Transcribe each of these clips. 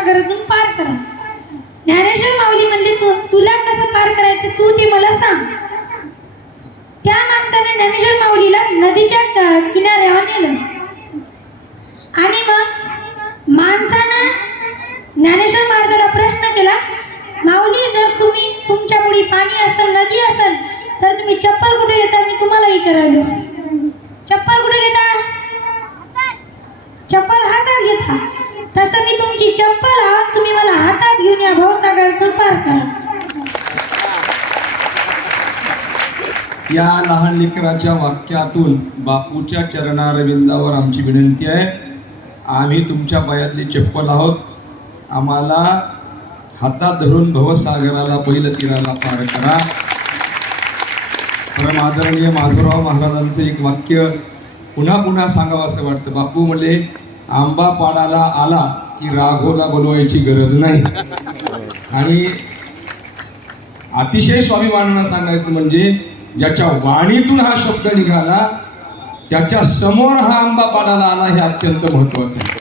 भवसागरातून पार करा. ज्ञानेश्वर माऊली म्हणले तुला कसं पार करायचं तू ते मला सांग. त्या माणसाने ज्ञानेश्वर माऊलीला नदीच्या किनाऱ्यावर नेलं आणि मग माणसानं ज्ञानेश्वर महाराजाला प्रश्न केला, माऊली जर तुम्ही तुमच्या पुढे पाणी असेल नदी असेल तर तुम्ही चप्पल कुठे घेता? मी तुम्हाला विचारलो चप्पल कुठे घेता? चप्पल हातात घेता. तसं मी तुमची चप्पल आहोत, तुम्ही मला हातात घेऊन या भवसागरातून पार करा. या लहान लेकराच्या वाक्यातून बापूच्या चरणारविंदावर आमची विनंती आहे, आम्ही तुमच्या पायातली चप्पल आहोत, आम्हाला हातात धरून भवसागराला पहिलं तीराला पार करा. परम आदरणीय माधवराव महाराजांचं एक वाक्य पुन्हा पुन्हा सांगावं असं वाटतं. बापू म्हणले, आंबा पाडाला आला की राघोला बोलवायची गरज नाही. आणि अतिशय स्वाभिमानानं सांगायचं म्हणजे ज्याच्या वाणीतून हा शब्द निघाला त्याच्या समोर हा आंबा पाडाला आला हे अत्यंत महत्वाचं आहे.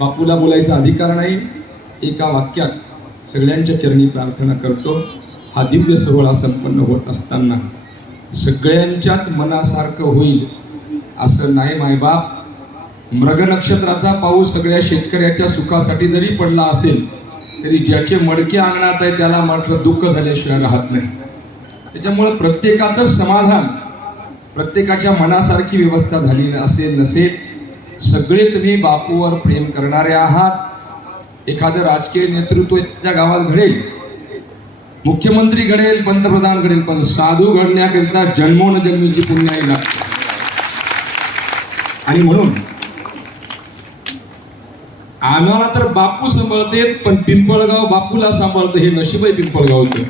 बापूला बोलायचा अधिकार नाही. एका वाक्यात सगळ्यांच्या चरणी प्रार्थना करतो. हा दिव्य सोहळा संपन्न होत असताना सगळ्यांच्याच मनासारखं होईल असं नाही मायबाप. मृग नक्षत्राचा पाऊस सगळ्या शेतकऱ्याच्या सुखासाठी जरी पडला असेल तरी ज्याचे मडके अंगणात आहे त्याला मात्र दुःख झाल्याशिवाय राहत नाही. त्याच्यामुळं प्रत्येकाचं समाधान, प्रत्येकाच्या मनासारखी व्यवस्था झाली असेल नसेल, सगळे तुम्ही बापूवर प्रेम करणारे आहात. एखादं राजकीय नेतृत्व त्या गावात घडेल, मुख्यमंत्री घडेल, पंतप्रधान घडेल, पण साधू घडण्याकरिता जन्मोनजन्मीची पुण्याई लागते. आणि म्हणून आम्हाला तर बापू सांभाळते, पण पिंपळगाव बापूला सांभाळतं हे नशीब आहे पिंपळगावचं.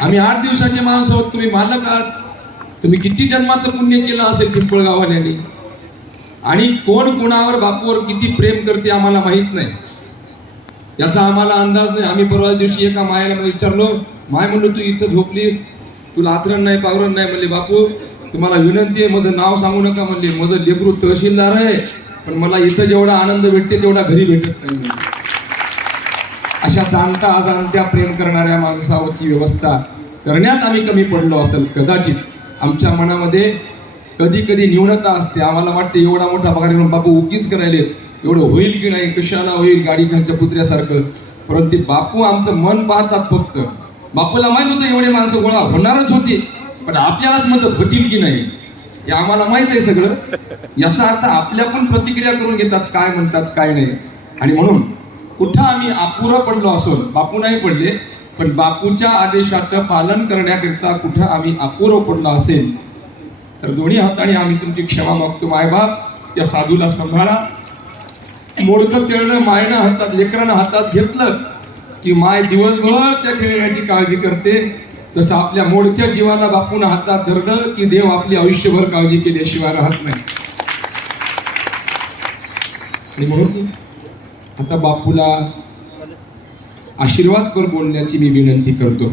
आम्ही 8 दिवसाचे माणसं आहोत, तुम्ही मालक आहात. तुम्ही किती जन्माचं पुण्य केलं असेल पिंपळगाववाल्यांनी. आणि कोण कोणावर बापूवर किती प्रेम करते आम्हाला माहीत नाही, याचा आम्हाला अंदाज नाही. आम्ही परवा दिवशी एका मायला विचारलो, माय म्हणलं तू इथं झोपलीस, तुला आतरण नाही पावरण नाही. म्हणले बापू तुम्हाला विनंती आहे माझं नाव सांगू नका. म्हणले माझं लेकरू तहसीलदार आहे, पण मला इथं जेवढा आनंद भेटते तेवढा घरी भेटत नाही. अशा जाणता अजाणत्या प्रेम करणाऱ्या माणसाची व्यवस्था करण्यात आम्ही कमी पडलो असेल कदाचित. आमच्या मनामध्ये कधी कधी न्यूनता असते. आम्हाला वाटते एवढा मोठा पगार म्हणून बापू उगीच करायले, एवढं होईल की नाही, कशाला होईल गाडी खालच्या पुत्र्यासारखं. परंतु बापू आमचं मन पाहतात फक्त. बापूला माहित होतं एवढे माणसं गोळा होणारच होती, पण आपल्यालाच मत होतील की नाही हे आम्हाला माहित आहे सगळं. याचा अर्थ आपल्या पण प्रतिक्रिया करून घेतात, काय म्हणतात काय नाही. आणि म्हणून कुठं आम्ही अपुरं पडलो असो, बापू नाही पडले, पण बापूच्या आदेशाचं पालन करण्याकरिता कुठं आम्ही अपुरं पडलो असेल तर दोन्ही हाताने आम्ही तुमची क्षमा मागतो. मायबाप या साधूला सांभाळा. मोडकं खेळणं मायनं हातात, लेकरानं हातात घेतलं की माय दिवसभर त्या खेळण्याची काळजी करते. तसं आपल्या मोडक्या जीवाला बापून हातात धरलं की देव आपली आयुष्यभर काळजी केल्याशिवाय राहत नाही. आणि म्हणून आता बापूला आशीर्वादपर बोलण्याची मी विनंती करतो.